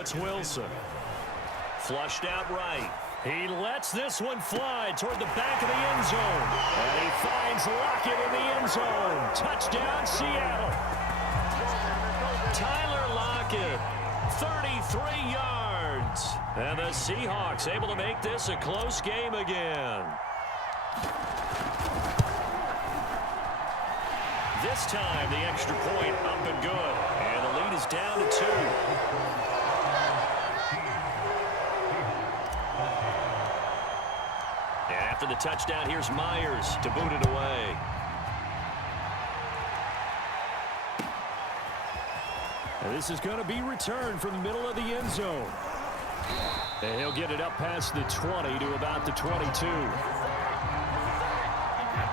it's Wilson. Flushed out right. He lets this one fly toward the back of the end zone. And he finds Lockett in the end zone. Touchdown, Seattle. Tyler Lockett, 33 yards. And the Seahawks able to make this a close game again. This time, the extra point up and good. And the lead is down to 2. And after the touchdown, here's Myers to boot it away. And this is going to be returned from the middle of the end zone. And he'll get it up past the 20 to about the 22.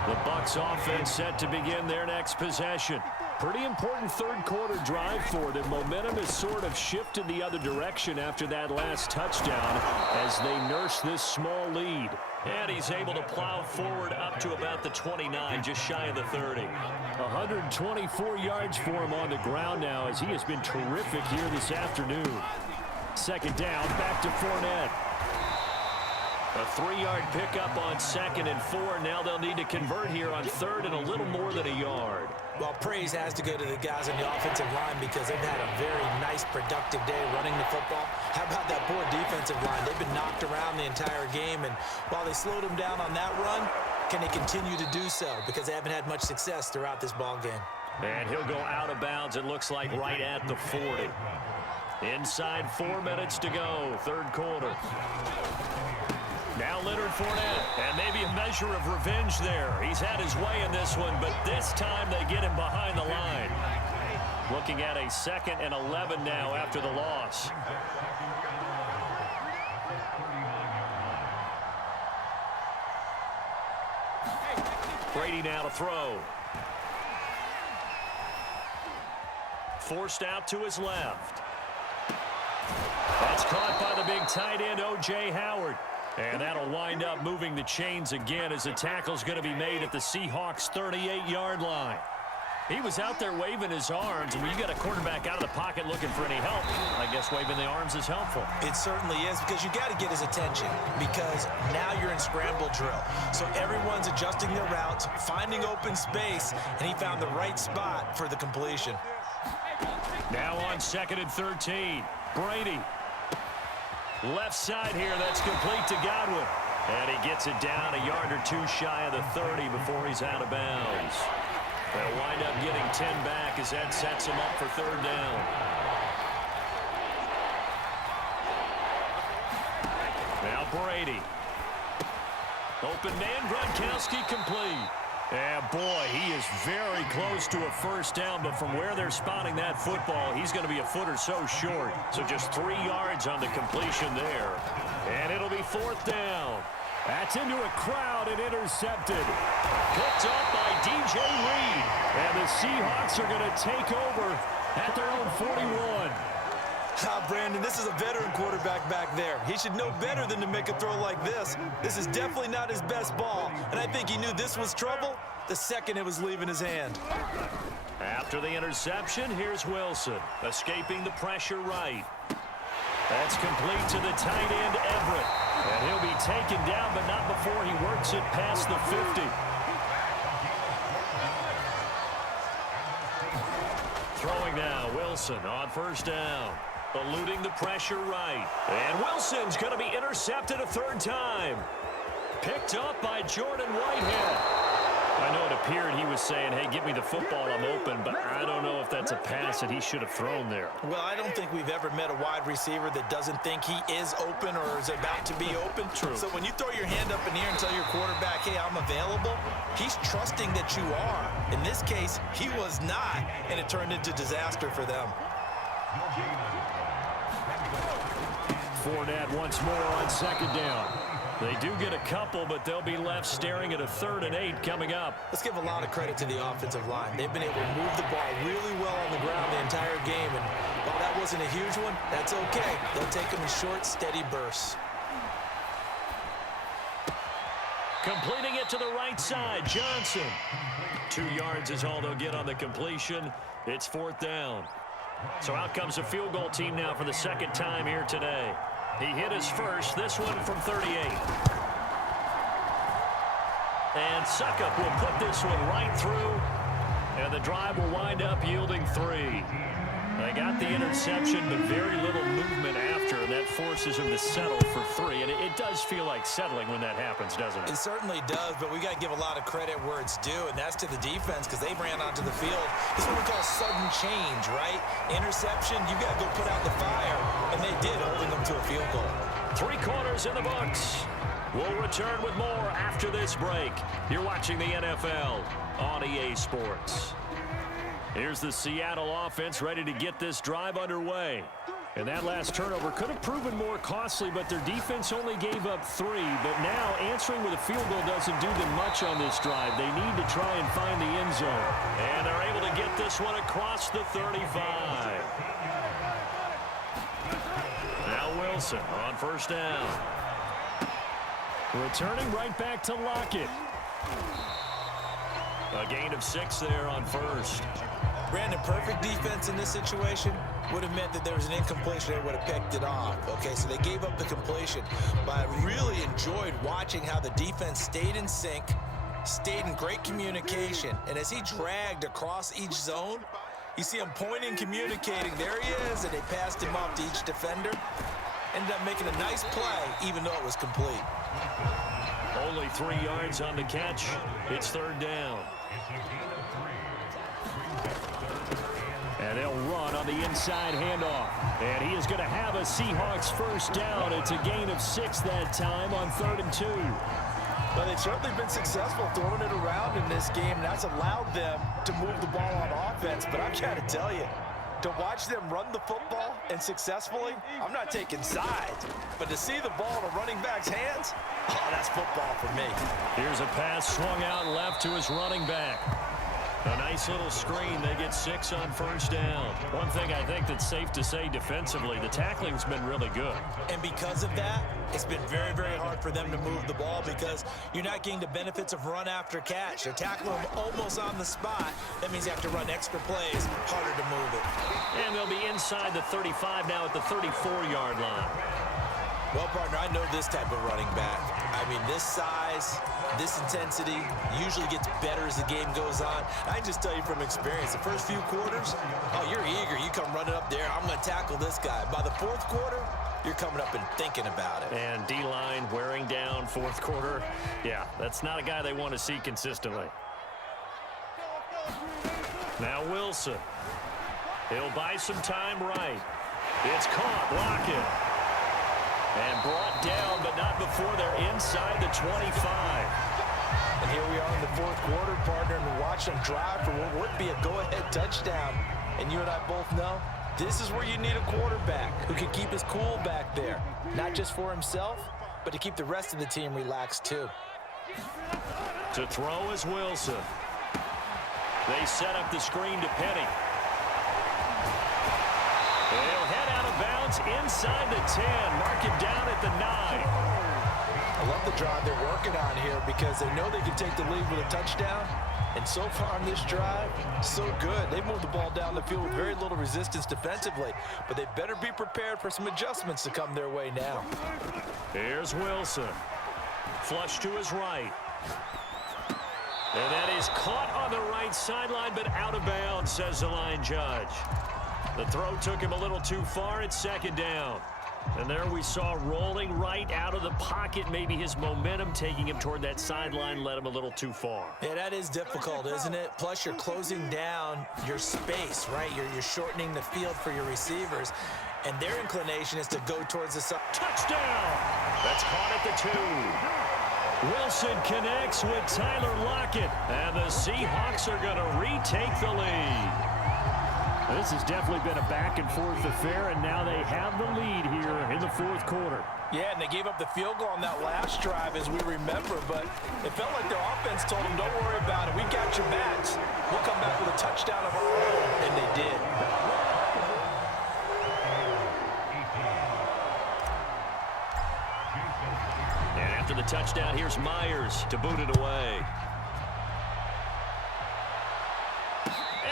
The Bucs offense set to begin their next possession. Pretty important third quarter drive for them. Momentum has sort of shifted the other direction after that last touchdown as they nurse this small lead. And he's able to plow forward up to about the 29, just shy of the 30. 124 yards for him on the ground now as he has been terrific here this afternoon. Second down, back to Fournette. A 3-yard pickup on 2nd and 4. Now they'll need to convert here on 3rd and a little more than a yard. Well, praise has to go to the guys on the offensive line because they've had a very nice, productive day running the football. How about that poor defensive line? They've been knocked around the entire game, and while they slowed them down on that run, can they continue to do so? Because they haven't had much success throughout this ball game. And he'll go out of bounds, it looks like, right at the 40. Inside 4 minutes to go, third quarter. Now Leonard Fournette, and maybe a measure of revenge there. He's had his way in this one, but this time they get him behind the line. Looking at a 2nd and 11 now after the loss. Brady now to throw. Forced out to his left. That's caught by the big tight end, O.J. Howard. And that'll wind up moving the chains again as the tackle's going to be made at the Seahawks' 38-yard line. He was out there waving his arms, and when you got a quarterback out of the pocket looking for any help, I guess waving the arms is helpful. It certainly is, because you got to get his attention, because now you're in scramble drill. So everyone's adjusting their routes, finding open space, and he found the right spot for the completion. Now on 2nd and 13, Brady. Left side here, that's complete to Godwin. And he gets it down a yard or 2 shy of the 30 before he's out of bounds. They'll wind up getting 10 back as that sets him up for 3rd down. Now Brady. Open man, Gronkowski complete. And boy, he is very close to a 1st down, but from where they're spotting that football, he's going to be a foot or so short. So just 3 yards on the completion there. And it'll be 4th down. That's into a crowd and intercepted. Picked up by DJ Reed. And the Seahawks are going to take over at their own 41. Brandon, this is a veteran quarterback back there. He should know better than to make a throw like this. This is definitely not his best ball, and I think he knew this was trouble the second it was leaving his hand. After the interception, here's Wilson, escaping the pressure right. That's complete to the tight end, Everett. And he'll be taken down, but not before he works it past the 50. Throwing now, Wilson on 1st down. Eluding the pressure right. And Wilson's going to be intercepted a 3rd time. Picked up by Jordan Whitehead. I know it appeared he was saying, hey, give me the football, I'm open, but I don't know if that's a pass that he should have thrown there. Well, I don't think we've ever met a wide receiver that doesn't think he is open or is about to be open. True. So when you throw your hand up in the air and tell your quarterback, hey, I'm available, he's trusting that you are. In this case, he was not, and it turned into disaster for them. Fournette once more on 2nd down. They do get a couple, but they'll be left staring at a 3rd and 8 coming up. Let's give a lot of credit to the offensive line. They've been able to move the ball really well on the ground the entire game, and while that wasn't a huge one, that's okay. They'll take them in short, steady bursts. Completing it to the right side, Johnson. 2 yards is all they'll get on the completion. It's 4th down. So out comes a field goal team now for the second time here today. He hit his first, this one from 38. And Suckup will put this one right through, and the drive will wind up yielding 3. They got the interception, but very little movement after, and that forces him to settle for 3. And it does feel like settling when that happens, doesn't it? It certainly does, but we got to give a lot of credit where it's due, and that's to the defense because they ran onto the field. This is what we call sudden change, right? Interception, you got to go put out the fire, and they did, holding them to a field goal. 3 quarters in the books. We'll return with more after this break. You're watching the NFL on EA Sports. Here's the Seattle offense ready to get this drive underway. And that last turnover could have proven more costly, but their defense only gave up 3. But now answering with a field goal doesn't do them much on this drive. They need to try and find the end zone. And they're able to get this one across the 35. Now Wilson on first down. Returning right back to Lockett. A gain of 6 there on first. Brandon, perfect defense in this situation would have meant that there was an incompletion. They would have picked it off. Okay, so they gave up the completion. But I really enjoyed watching how the defense stayed in sync, stayed in great communication. And as he dragged across each zone, you see him pointing, communicating. There he is, and they passed him off to each defender. Ended up making a nice play, even though it was complete. Only 3 yards on the catch. It's third down. And they'll run on the inside handoff. And he is going to have a Seahawks first down. It's a gain of 6 that time on 3rd and 2. Well, they've certainly been successful throwing it around in this game, and that's allowed them to move the ball on offense. But I'm trying to tell you, to watch them run the football and successfully, I'm not taking sides. But to see the ball in a running back's hands, oh, that's football for me. Here's a pass swung out left to his running back. A nice little screen. They get 6 on first down. One thing I think that's safe to say defensively, the tackling's been really good. And because of that, it's been very, very hard for them to move the ball because you're not getting the benefits of run after catch. They're tackling them almost on the spot. That means you have to run extra plays, harder to move it. And they'll be inside the 35 now at the 34-yard line. Well, partner, I know this type of running back. I mean, this size, this intensity usually gets better as the game goes on. I can just tell you from experience, the first few quarters, oh, you're eager. You come running up there, I'm going to tackle this guy. By the 4th quarter, you're coming up and thinking about it. And D-line wearing down 4th quarter. Yeah, that's not a guy they want to see consistently. Now Wilson. He'll buy some time right. It's caught. Lockett. And brought down, but not before they're inside the 25. And here we are in the 4th quarter, partner, and watch them drive for what would be a go-ahead touchdown. And you and I both know this is where you need a quarterback who can keep his cool back there. Not just for himself, but to keep the rest of the team relaxed too. To throw is Wilson. They set up the screen to Penny. They'll head out of bounds inside the 10. Mark it down at the 9. I love the drive they're working on here because they know they can take the lead with a touchdown. And so far on this drive, so good. They moved the ball down the field with very little resistance defensively. But they better be prepared for some adjustments to come their way now. Here's Wilson. Flush to his right. And that is caught on the right sideline, but out of bounds, says the line judge. The throw took him a little too far. It's 2nd down. And there we saw rolling right out of the pocket. Maybe his momentum taking him toward that sideline led him a little too far. Yeah, that is difficult, isn't it? Plus, you're closing down your space, right? You're shortening the field for your receivers. And their inclination is to go towards the side. Touchdown! That's caught at the 2. Wilson connects with Tyler Lockett. And the Seahawks are going to retake the lead. This has definitely been a back-and-forth affair, and now they have the lead here in the 4th quarter. Yeah, and they gave up the field goal on that last drive, as we remember, but it felt like their offense told them, don't worry about it. We got your backs. We'll come back with a touchdown of our own, and they did. And after the touchdown, here's Myers to boot it away.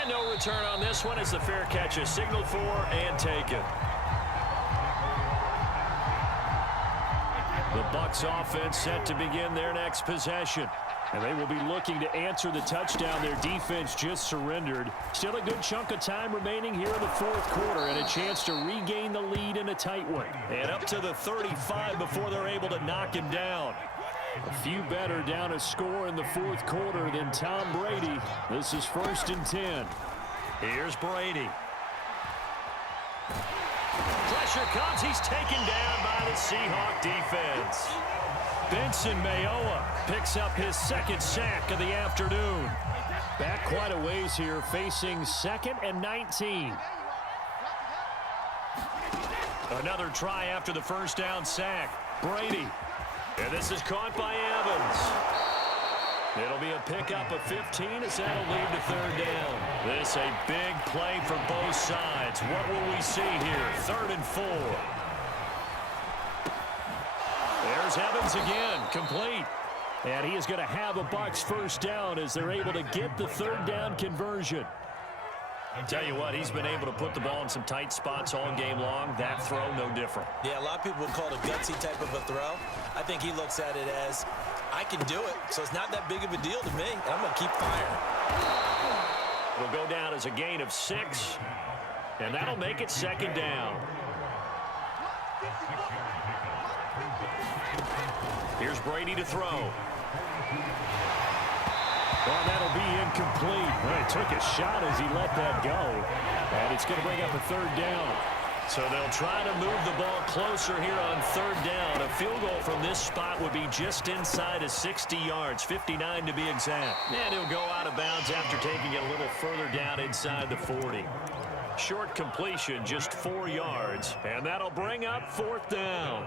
And no return on this one as the fair catch is signaled for and taken. The Bucs offense set to begin their next possession. And they will be looking to answer the touchdown their defense just surrendered. Still a good chunk of time remaining here in the fourth quarter and a chance to regain the lead in a tight one. And up to the 35 before they're able to knock him down. A few better down a score in the fourth quarter than Tom Brady. This is 1st and 10. Here's Brady. Pressure comes. He's taken down by the Seahawk defense. Benson Mayowa picks up his 2nd sack of the afternoon. Back quite a ways here, facing 2nd and 19. Another try after the first down sack. Brady. And this is caught by Evans. It'll be a pickup of 15 as that'll lead to 3rd down. This a big play for both sides. What will we see here? 3rd and 4. There's Evans again, complete. And he is going to have a Bucs first down as they're able to get the 3rd down conversion. Tell you what, he's been able to put the ball in some tight spots all game long. That throw, no different. Yeah, a lot of people would call it a gutsy type of a throw. I think he looks at it as, I can do it, so it's not that big of a deal to me, and I'm going to keep firing. It'll go down as a gain of 6, and that'll make it 2nd down. Here's Brady to throw. Well, that'll be incomplete. Well, he took a shot as he let that go. And it's going to bring up a 3rd down. So they'll try to move the ball closer here on 3rd down. A field goal from this spot would be just inside of 60 yards, 59 to be exact. And he'll go out of bounds after taking it a little further down inside the 40. Short completion, just 4 yards. And that'll bring up 4th down.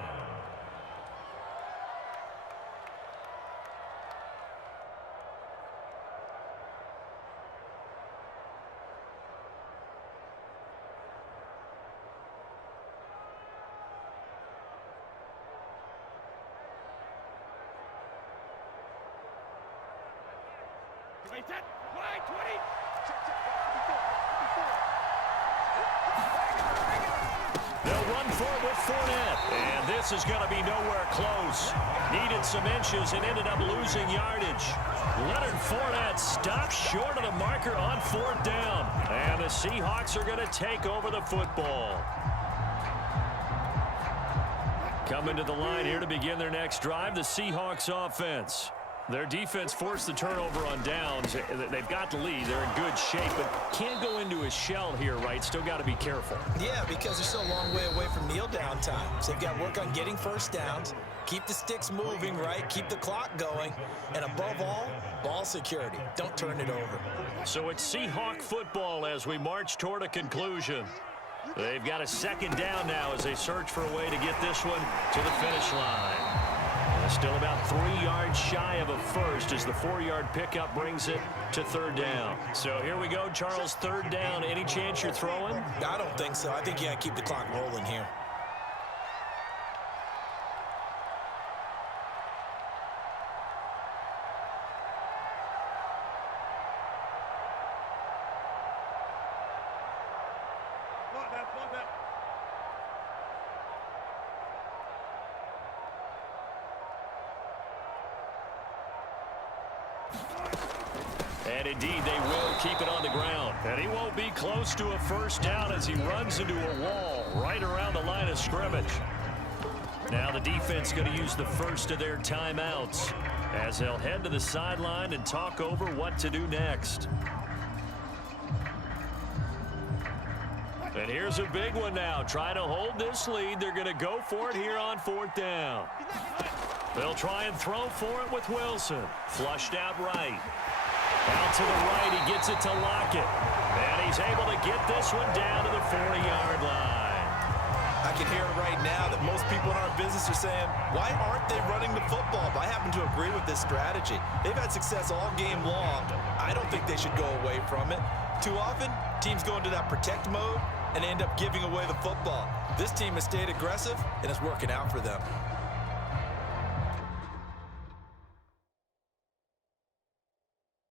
They'll run for it with Fournette. And this is going to be nowhere close. Needed some inches and ended up losing yardage. Leonard Fournette stops short of the marker on 4th down. And the Seahawks are going to take over the football. Coming to the line here to begin their next drive, the Seahawks offense. Their defense forced the turnover on downs. They've got the lead. They're in good shape, but can't go into a shell here, right? Still got to be careful. Yeah, because they're still a long way away from kneel down time. So they've got to work on getting first downs, keep the sticks moving, right? Keep the clock going. And above all, ball security. Don't turn it over. So it's Seahawk football as we march toward a conclusion. They've got a 2nd down now as they search for a way to get this one to the finish line. Still about 3 yards shy of a first as the 4-yard pickup brings it to 3rd down. So here we go, Charles, 3rd down. Any chance you're throwing? I don't think so. I think you got to keep the clock rolling here. And indeed, they will keep it on the ground. And he won't be close to a first down as he runs into a wall right around the line of scrimmage. Now the defense going to use the first of their timeouts as they'll head to the sideline and talk over what to do next. And here's a big one now. Try to hold this lead. They're going to go for it here on 4th down. They'll try and throw for it with Wilson. Flushed out right. Out to the right, he gets it to Lockett. And he's able to get this one down to the 40-yard line. I can hear right now that most people in our business are saying, why aren't they running the football? But I happen to agree with this strategy. They've had success all game long. I don't think they should go away from it. Too often, teams go into that protect mode and end up giving away the football. This team has stayed aggressive, and it's working out for them.